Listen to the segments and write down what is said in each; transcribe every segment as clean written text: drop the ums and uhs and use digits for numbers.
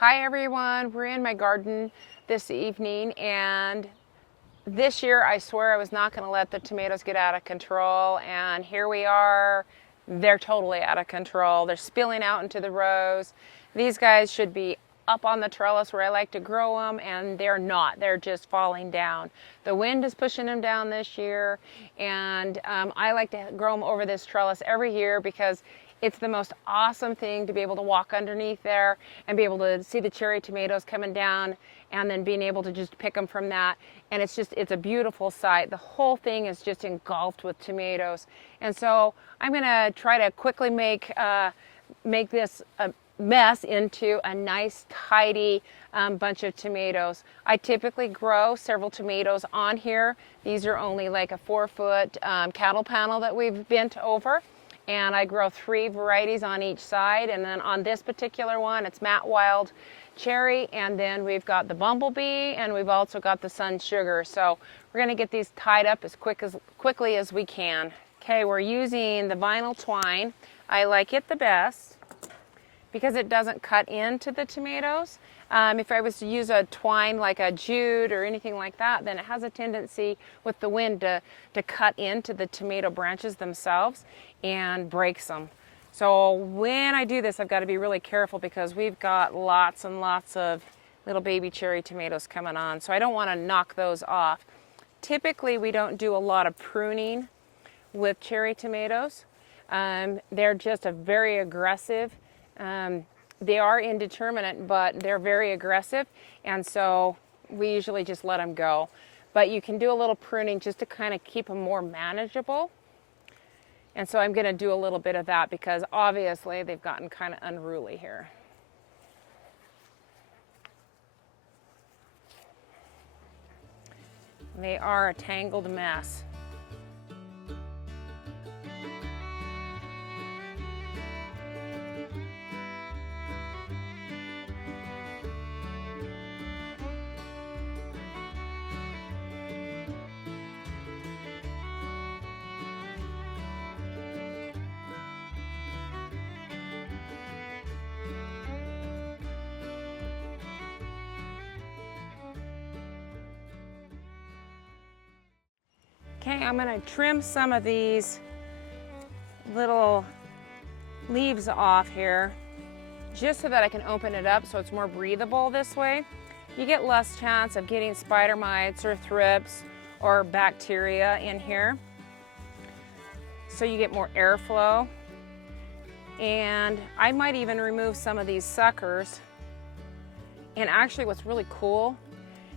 Hi everyone, we're in my garden this evening, and this year I swear I was not going to let the tomatoes get out of control, and here we are. They're totally out of control. They're spilling out into the rows. These guys should be up on the trellis where I like to grow them, and they're not. They're just falling down. The wind is pushing them down this year, and I like to grow them over this trellis every year because it's the most awesome thing to be able to walk underneath there and be able to see the cherry tomatoes coming down and then being able to just pick them from that. And it's a beautiful sight. The whole thing is just engulfed with tomatoes. And so I'm gonna try to quickly make this a mess into a nice, tidy bunch of tomatoes. I typically grow several tomatoes on here. These are only like a 4-foot cattle panel that we've bent over. And I grow 3 varieties on each side, and then on this particular one it's Matt Wild Cherry, and then we've got the Bumblebee, and we've also got the Sun Sugar. So we're going to get these tied up as quickly as we can. Okay, we're using the vinyl twine. I like it the best because it doesn't cut into the tomatoes. If I was to use a twine like a jute or anything like that, then it has a tendency with the wind to cut into the tomato branches themselves and breaks them. So when I do this, I've got to be really careful because we've got lots and lots of little baby cherry tomatoes coming on. So I don't want to knock those off. Typically, we don't do a lot of pruning with cherry tomatoes. They're just a very aggressive. They are indeterminate, but they're very aggressive, and so we usually just let them go. But you can do a little pruning just to kind of keep them more manageable. And so I'm going to do a little bit of that because obviously they've gotten kind of unruly here. They are a tangled mess. Okay, I'm going to trim some of these little leaves off here just so that I can open it up so it's more breathable this way. You get less chance of getting spider mites or thrips or bacteria in here. So you get more airflow. And I might even remove some of these suckers. And actually what's really cool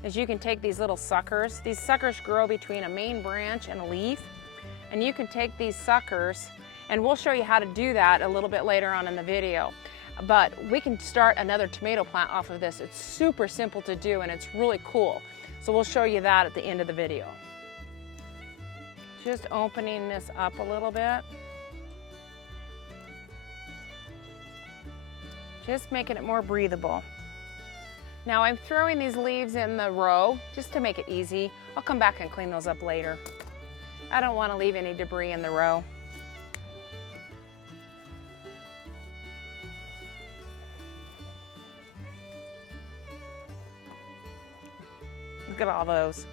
is you can take these little suckers. These suckers grow between a main branch and a leaf. And you can take these suckers, and we'll show you how to do that a little bit later on in the video. But we can start another tomato plant off of this. It's super simple to do, and it's really cool. So we'll show you that at the end of the video. Just opening this up a little bit. Just making it more breathable. Now I'm throwing these leaves in the row just to make it easy. I'll come back and clean those up later. I don't want to leave any debris in the row. Look at all those.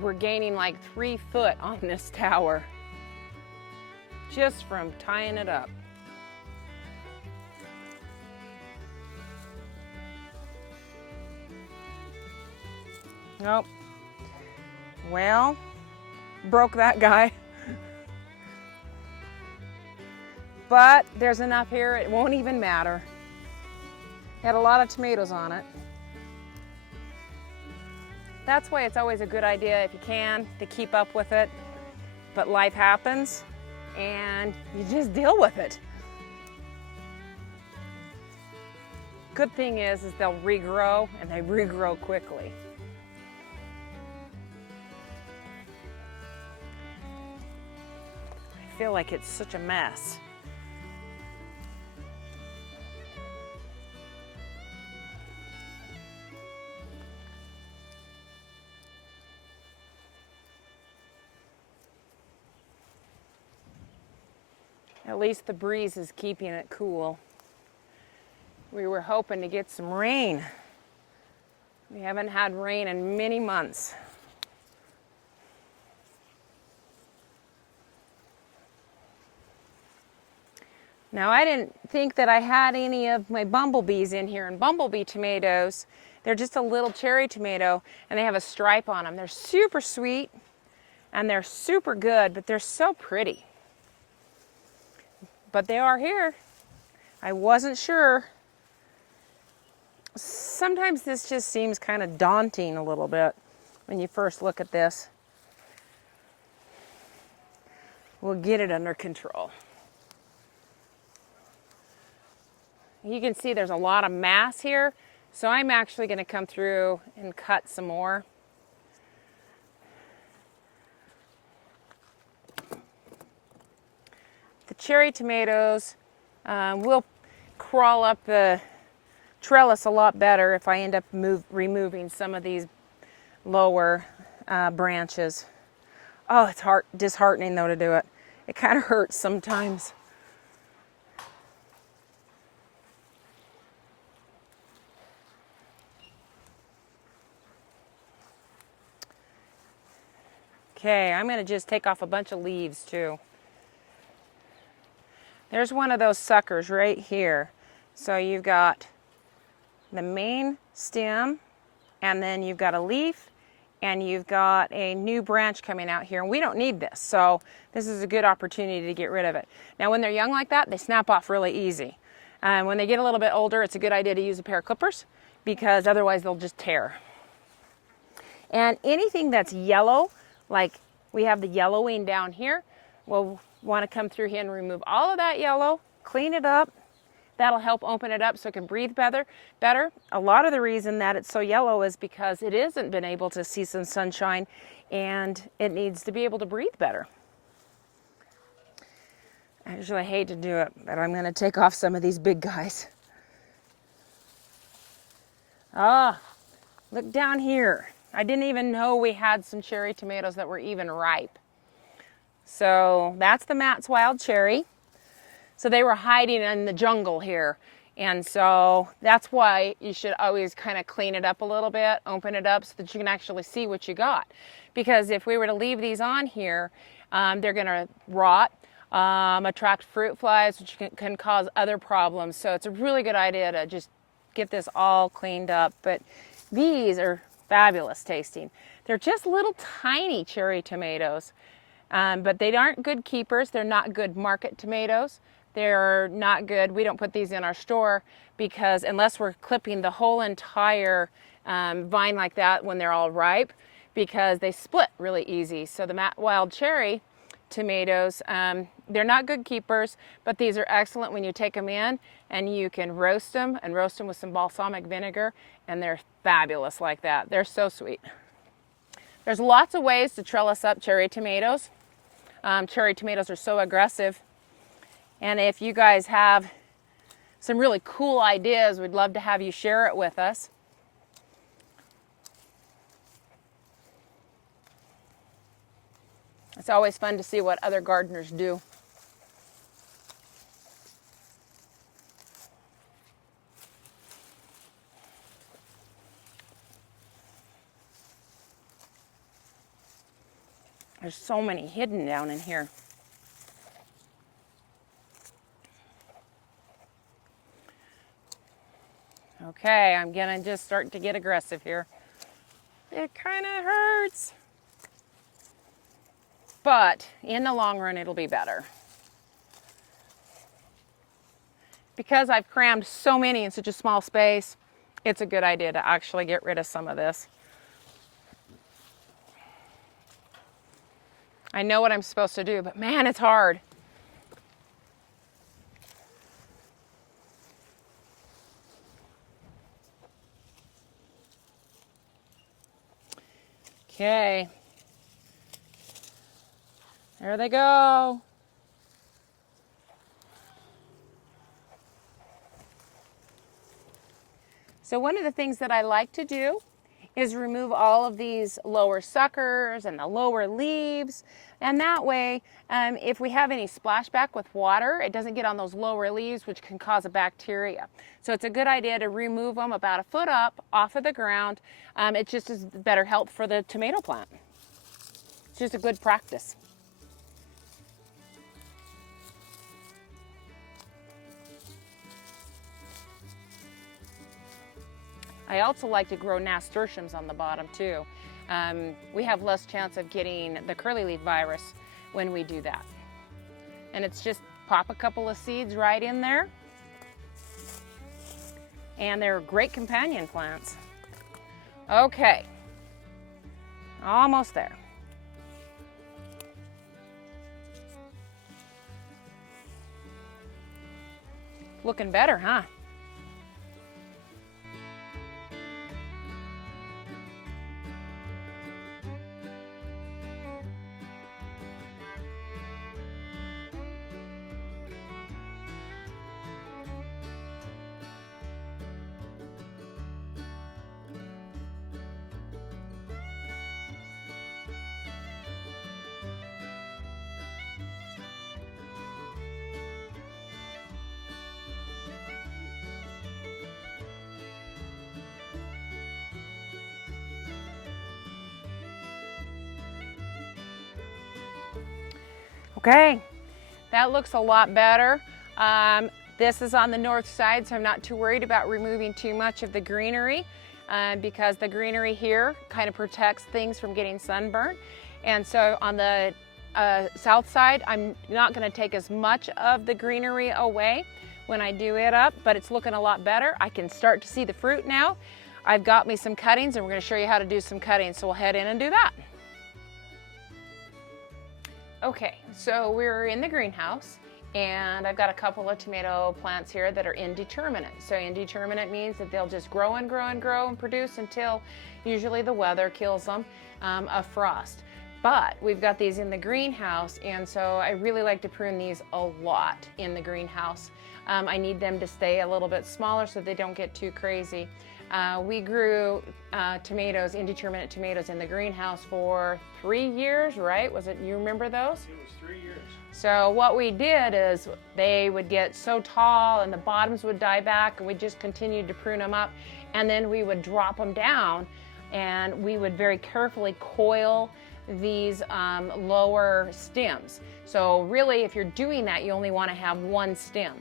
We're gaining like 3 foot on this tower just from tying it up. Nope. Well, broke that guy. But there's enough here, it won't even matter. Had a lot of tomatoes on it. That's why it's always a good idea, if you can, to keep up with it. But life happens, and you just deal with it. Good thing is they'll regrow, and they regrow quickly. I feel like it's such a mess. At least the breeze is keeping it cool. We were hoping to get some rain. We haven't had rain in many months. Now, I didn't think that I had any of my bumblebees in here, and bumblebee tomatoes, they're just a little cherry tomato, and they have a stripe on them. They're super sweet, and they're super good, but they're so pretty. But they are here. I wasn't sure. Sometimes this just seems kind of daunting a little bit when you first look at this. We'll get it under control. You can see there's a lot of mass here, so I'm actually going to come through and cut some more. The cherry tomatoes will crawl up the trellis a lot better if I end up removing some of these lower branches. Oh, it's disheartening though to do it. It kind of hurts sometimes. Okay, I'm going to just take off a bunch of leaves too. There's one of those suckers right here. So you've got the main stem, and then you've got a leaf, and you've got a new branch coming out here. And we don't need this, so this is a good opportunity to get rid of it. Now, when they're young like that, they snap off really easy. And when they get a little bit older, it's a good idea to use a pair of clippers because otherwise they'll just tear. And anything that's yellow, like we have the yellowing down here, we'll want to come through here and remove all of that yellow, clean it up. That'll help open it up so it can breathe better. A lot of the reason that it's so yellow is because it hasn't been able to see some sunshine and it needs to be able to breathe better. I usually hate to do it, but I'm going to take off some of these big guys. Look down here. I didn't even know we had some cherry tomatoes that were even ripe. So that's the Matt's Wild Cherry. So they were hiding in the jungle here. And so that's why you should always kind of clean it up a little bit, open it up so that you can actually see what you got. Because if we were to leave these on here, they're going to rot, attract fruit flies, which can cause other problems. So it's a really good idea to just get this all cleaned up. But these are fabulous tasting. They're just little tiny cherry tomatoes, but they aren't good keepers. They're not good market tomatoes. They're not good. We don't put these in our store because unless we're clipping the whole entire vine like that when they're all ripe, because they split really easy. So the Matt Wild Cherry tomatoes, they're not good keepers, but these are excellent when you take them in and you can roast them with some balsamic vinegar, and they're fabulous like that. They're so sweet. There's lots of ways to trellis up cherry tomatoes. Cherry tomatoes are so aggressive. And if you guys have some really cool ideas, we'd love to have you share it with us. It's always fun to see what other gardeners do. There's so many hidden down in here. Okay, I'm gonna just start to get aggressive here. It kind of hurts. But in the long run, it'll be better. Because I've crammed so many in such a small space, it's a good idea to actually get rid of some of this. I know what I'm supposed to do, but man, it's hard. Okay. There they go. So one of the things that I like to do is remove all of these lower suckers and the lower leaves. And that way, if we have any splashback with water, it doesn't get on those lower leaves, which can cause a bacteria. So it's a good idea to remove them about a foot up off of the ground. It just is better health for the tomato plant. It's just a good practice. I also like to grow nasturtiums on the bottom too. We have less chance of getting the curly leaf virus when we do that. And it's just pop a couple of seeds right in there. And they're great companion plants. Okay, almost there. Looking better, huh? Okay, that looks a lot better. This is on the north side, so I'm not too worried about removing too much of the greenery because the greenery here kind of protects things from getting sunburnt. And so on the south side, I'm not going to take as much of the greenery away when I do it up, but it's looking a lot better. I can start to see the fruit now. I've got me some cuttings, and we're going to show you how to do some cuttings, so we'll head in and do that. Okay, so we're in the greenhouse, and I've got a couple of tomato plants here that are indeterminate. So indeterminate means that they'll just grow and grow and grow and produce until usually the weather kills them of frost. But we've got these in the greenhouse, and so I really like to prune these a lot in the greenhouse. I need them to stay a little bit smaller so they don't get too crazy. We grew tomatoes, indeterminate tomatoes in the greenhouse for 3 years, right? Was it, you remember those? It was 3 years. So what we did is they would get so tall and the bottoms would die back, and we just continued to prune them up, and then we would drop them down, and we would very carefully coil these lower stems. So really, if you're doing that, you only want to have one stem.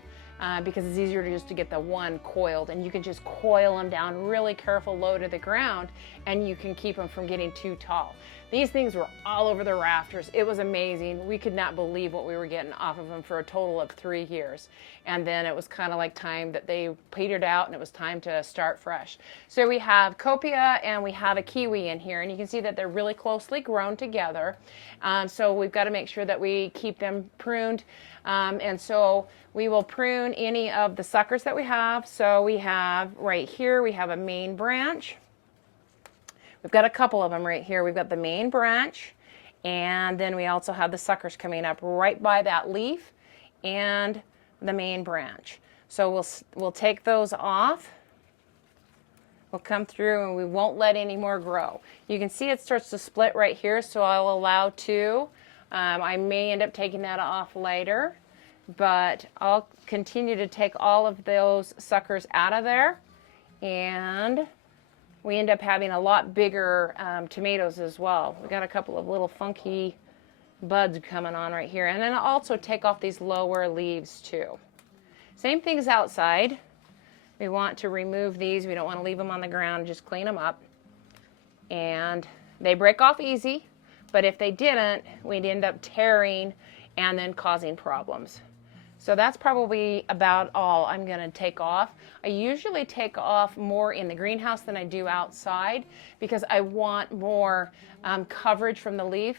Because it's easier to just to get the one coiled, and you can just coil them down really careful, low to the ground, and you can keep them from getting too tall. These things were all over the rafters. It was amazing. We could not believe what we were getting off of them for a total of 3 years. And then it was kind of like time that they petered out, and it was time to start fresh. So we have copia and we have a kiwi in here, and you can see that they're really closely grown together. So we've got to make sure that we keep them pruned. And so we will prune any of the suckers that we have. So we have right here, we have a main branch. We've got a couple of them right here. We've got the main branch, and then we also have the suckers coming up right by that leaf and the main branch. So we'll take those off. We'll come through, and we won't let any more grow. You can see it starts to split right here, so I'll allow 2. I may end up taking that off later, but I'll continue to take all of those suckers out of there, and we end up having a lot bigger tomatoes as well. We got a couple of little funky buds coming on right here, and then I'll also take off these lower leaves too. Same things outside. We want to remove these. We don't want to leave them on the ground, just clean them up. And they break off easy, but if they didn't, we'd end up tearing and then causing problems. So that's probably about all I'm going to take off. I usually take off more in the greenhouse than I do outside because I want more coverage from the leaf,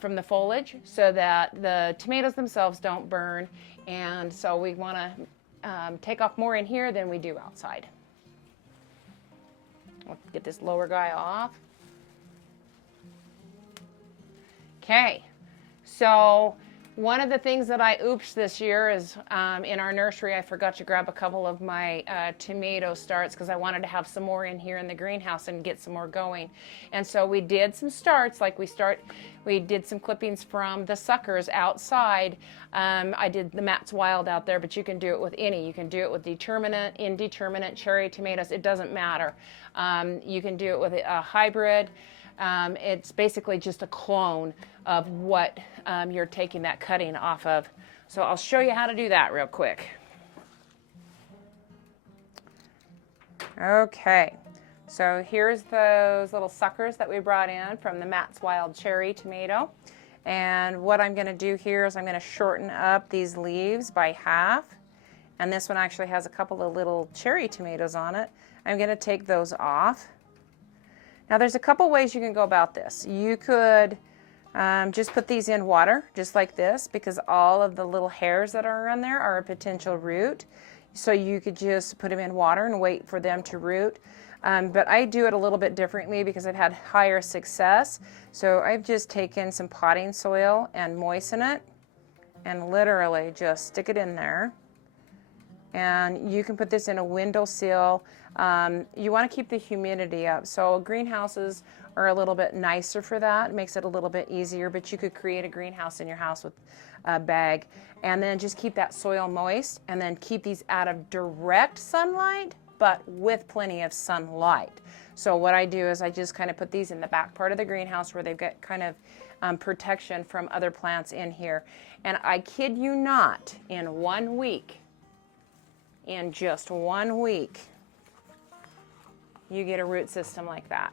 from the foliage, so that the tomatoes themselves don't burn. And so we want to take off more in here than we do outside. Let's get this lower guy off. Okay, so One of the things that I oopsed this year is in our nursery, I forgot to grab a couple of my tomato starts because I wanted to have some more in here in the greenhouse and get some more going. And so we did some starts, like we did some clippings from the suckers outside. I did the Matt's Wild out there, but you can do it with any. You can do it with indeterminate, cherry tomatoes. It doesn't matter. You can do it with a hybrid. It's basically just a clone of what you're taking that cutting off of. So I'll show you how to do that real quick. Okay, so here's those little suckers that we brought in from the Matt's Wild cherry tomato. And what I'm going to do here is I'm going to shorten up these leaves by half. And this one actually has a couple of little cherry tomatoes on it. I'm going to take those off. Now there's a couple ways you can go about this. You could just put these in water, just like this, because all of the little hairs that are on there are a potential root. So you could just put them in water and wait for them to root. But I do it a little bit differently because I've had higher success. So I've just taken some potting soil and moisten it and literally just stick it in there. And you can put this in a windowsill. You want to keep the humidity up. So greenhouses are a little bit nicer for that. It makes it a little bit easier, but you could create a greenhouse in your house with a bag. And then just keep that soil moist and then keep these out of direct sunlight, but with plenty of sunlight. So what I do is I just kind of put these in the back part of the greenhouse where they've got kind of protection from other plants in here. And I kid you not, in 1 week, in just 1 week, you get a root system like that.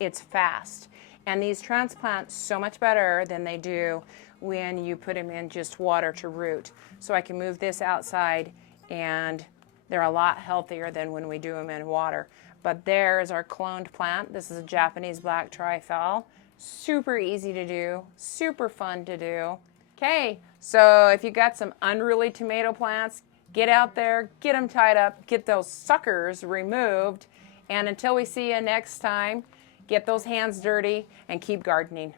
It's fast. And these transplant so much better than they do when you put them in just water to root. So I can move this outside and they're a lot healthier than when we do them in water. But there's our cloned plant. This is a Japanese black trifle. Super easy to do, super fun to do. Okay, so if you got some unruly tomato plants, get out there, get them tied up, get those suckers removed, and until we see you next time, get those hands dirty and keep gardening.